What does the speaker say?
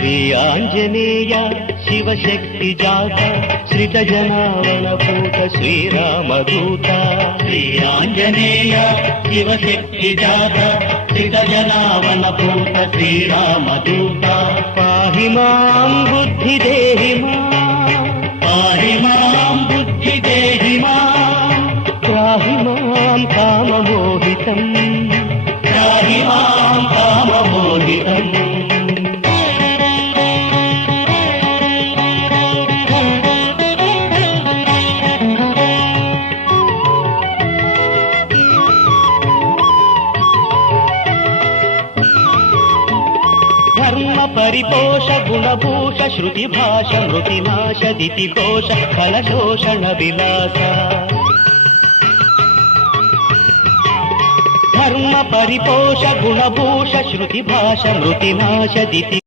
శ్రీ ఆంజనేయ శివశక్తి జాత శ్రిత జనావనభూత శ్రీరామదూత శ్రీ ఆంజనేయ శివశక్తి జాత శ్రిత జనావనభూత శ్రీరామదూత పాహి మాం బుద్ధి దేహి పాహి మాం బుద్ధి దేహి మాం త్రాహి మాం కామమోహితం త్రాహి మాం కామమోహితం ధర్మ పరిపోష గుణభూష శృతి భాష మృతినాశ దితికోశ కలశోషణ విలాస ధర్మ పరిపోష గుణభూష శృతి భాష మృతినాశ దితి